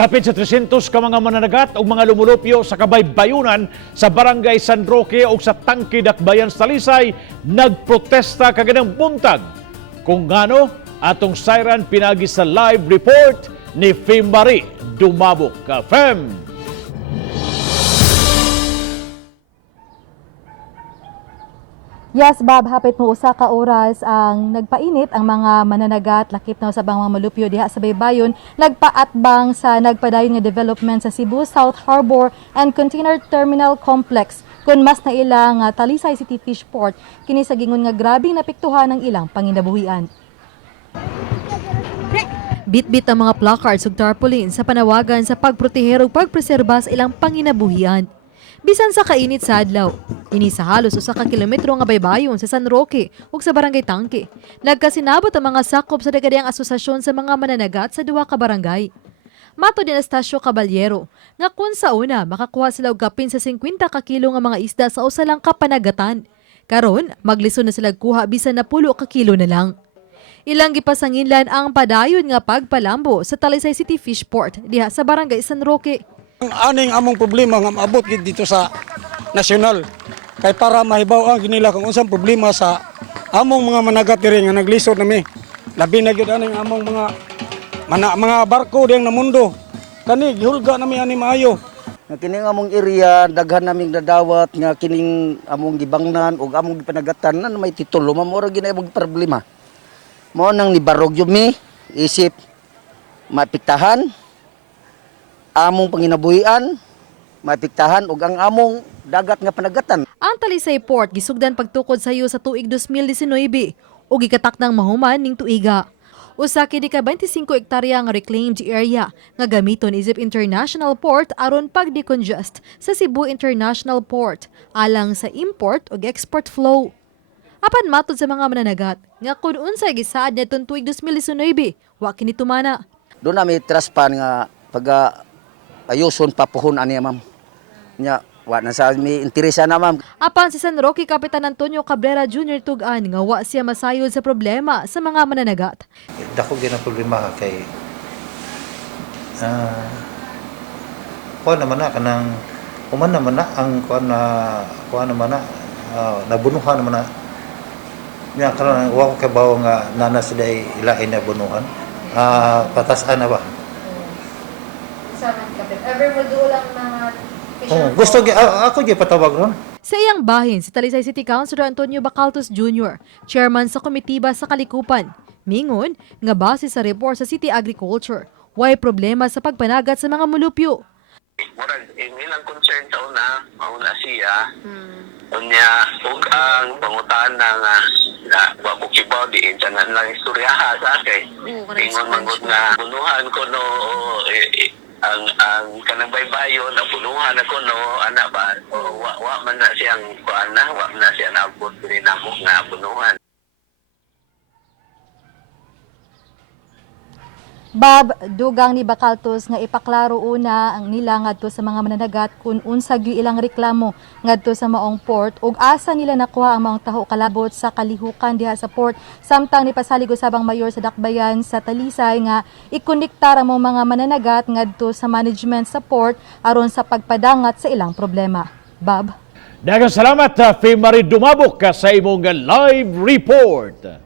Kapit sa 300 ka mga mananagat o mga lumulupyo sa kabaybayunan sa Barangay San Roque o sa Tangke Dakbayan sa Talisay nagprotesta kaganang buntag. Kung ngano, atong siren pinagi sa live report ni Fimari Dumabok. Fem! Yes, Bob, hapit mo usa ka oras ang nagpainit ang mga mananagat lakip na sa mga malupyo diha sa baybayon, nagpaatbang sa nagpadayon nga development sa Cebu South Harbor and Container Terminal Complex kun mas na ilang Talisay City Fish Port kini sa gingon nga grabing napiktuhan ng ilang panginabuhian. Bitbit ang mga placards ug tarpaulin sa panawagan sa pagproteher ug pagpreserba sa ilang panginabuhian. Bisan sa kainit sa adlaw, ini sa halos usa ka kilometro nga baybayon sa San Roque ug sa Barangay Tangke. Nagkasinabot ang mga sakop sa daghang asosasyon sa mga mananagat sa duha ka barangay. Mato din Estacio Caballero nga kun sa una makakuha sila og kapin sa 50 ka kilo nga mga isda sa usa lang ka panagatan. Karon maglison na sila kuha bisan na 10 ka kilo na lang. Ilang gipasanginlan ang padayon nga pagpalambo sa Talisay City Fish Port diha sa Barangay San Roque. Aning among problema nga maabot gid dito sa nasyonal kay para mahibaw ang ginila kung unsang problema sa among mga managat diri nga naglisod nami. Labi na gyud aning among mga barko diyang na mundo. Kani gihulga nami ani maayo. Nga kining among area daghan naming dadawat nga kining among gibangnan ug among gipanagatan na may titulo mamora ginay among problema. Mao nang nibarog yun mi isip mapiktahan among panginabuhian, mapiktahan ug ang among dagat nga panagatan. Ang Talisay Port gisugdan pagtukod sa iyo sa tuig 2019 ug gikatakdang mahuman ning tuiga. Usa kini ka 25 hektarya nga reclaimed area nga gamiton isip International Port aron pag-decongest sa Cebu International Port alang sa import ug export flow. Apan matod sa mga mananagat nga kun unsay gisaad nitong tuig 2019, wa kini tumana. Doon na may traspan nga ayuson papuhon ani ma'am. Nya wa na sa mi interesa na ma'am. Apan si San Roque Kapitan Antonio Cabrera Jr. tugan nga wa siya masayod sa problema sa mga mananagat. Dako gyud ang problema kay kuan naman na kanang human naman na ang kuan naman na nabunuhan naman na. Nya karon wa ko kabaw nga nana sila ilain na bunuhan. Patasan na ba? Ever mo lang mga Gusto ako gyud patawag ron. Sa iyang bahin, si Talisay City Councilor Antonio Bacaltos Jr., chairman sa komitiba sa Kalikupan, mingon nga base sa report sa City Agriculture, way problema sa pagpanagat sa mga mulupyo. Murag ilang concern sa mauna siya. Unya ug ang pangutan nga wa ko kibaw diin sa lang istoryaha sa kay. Ingon mangod nga bunuhan ko no ang kanang baybayon na punuhan ako no ana ba wa man na siyang kuana wa man na siya naabot ni namo nga punuhan. Bob, dugang ni Bacaltos nga ipaklaro una ang nila ngadto sa mga mananagat kung unsa gyud ilang reklamo ngadto sa maong port ug asa nila nakuha ang mga taho kalabot sa kalihukan diha sa port samtang nipasalig usabang mayor sa Dakbayan sa Talisay nga ikonektar ang mga mananagat ngadto sa management sa port aron sa pagpadangat sa ilang problema. Bob. Daghang salamat Fimari Dumabok sa imong live report.